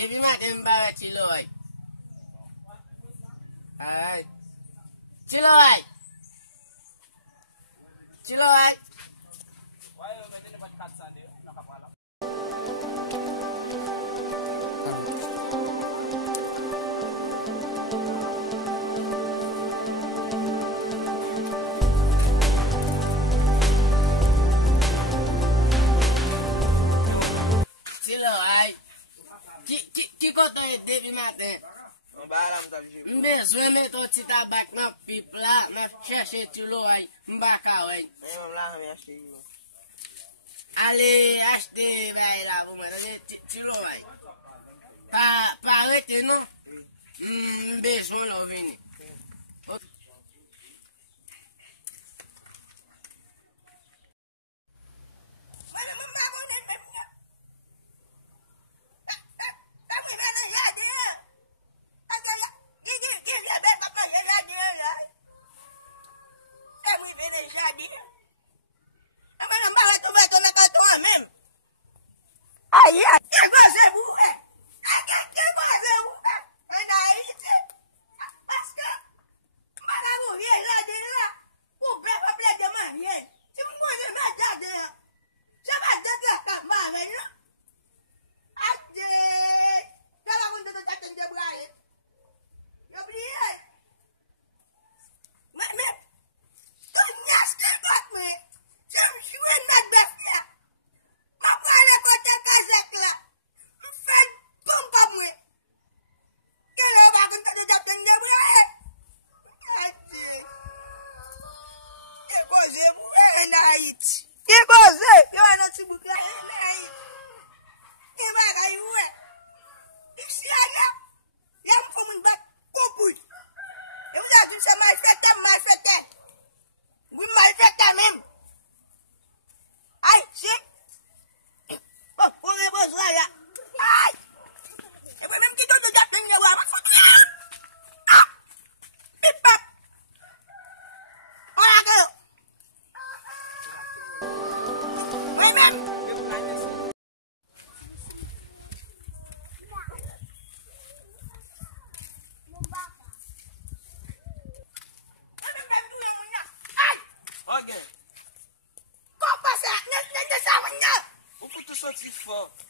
Depi maten mba Chiloy. Ay. Chiloy. Chiloy. Waaye mais dina bañ kat sandi naka pala. Chiloy. Ki koto e depi maten? Mbe sweme to ti tabak nan pipla, nan cherche Chiloy, mba kawen. Ale achete bay la pou mwen, Chiloy. Pa rete non? Mbe son lo vini.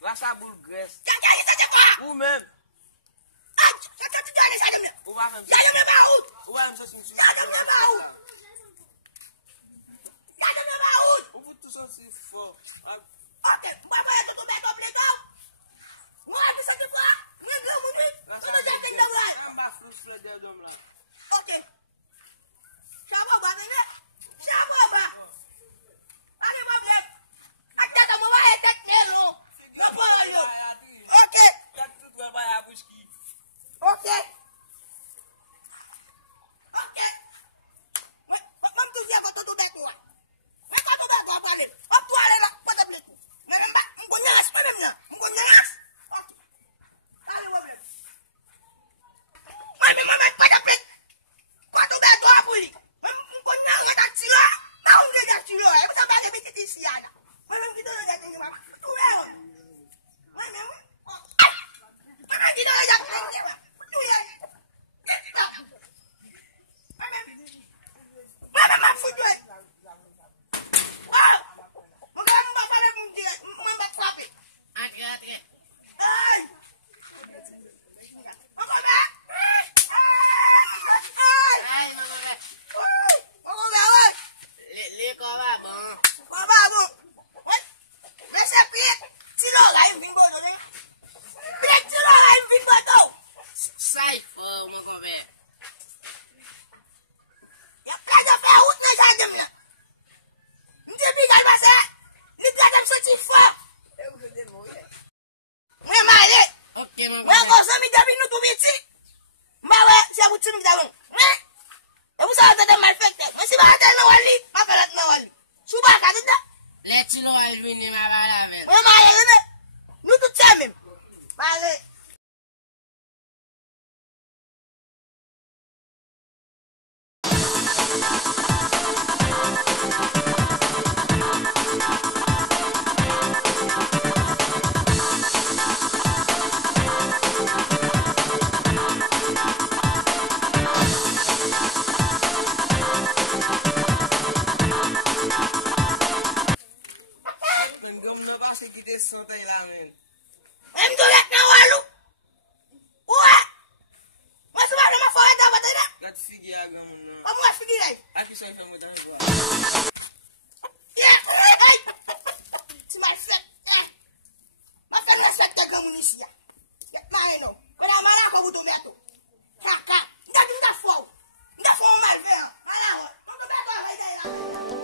La sa boule graisse. Ou même. Ou va même. Ou va même ça sur Ou pour tout sortir fort. Ok, moi je tout mettre obligant. Moi je sortir fort. Moi je Ok. Chabo ba nene. Chabo ba. Allez mon frère. Attends, moi va être melo. No puedo yo. Ok. Ok. Ok. Vamos tu dia con tu beco. Me con tu beco vale. O tu ale la pata bleco. Me remba, mbonas para mí. Mbonas. Allez mon frère. Mami mama pata bleco. Con tu beco apuli. Mbonas ga tira. Na unge ga tira. E buta ba de bititi siana. Mami kita dah jadi mama. Tu leo. Let you know I'll win him about Nu tu temem. Vale. Kat figi agam nou. Como é figi aí? Aqui só foi muito agora. Se mais fé, mas fé não é fé que gamo nisso já. Mas não, quando a maraca eu vou do meto. Cá, ainda fogo mais velho. Vai lá, tudo bem agora, vai daí lá.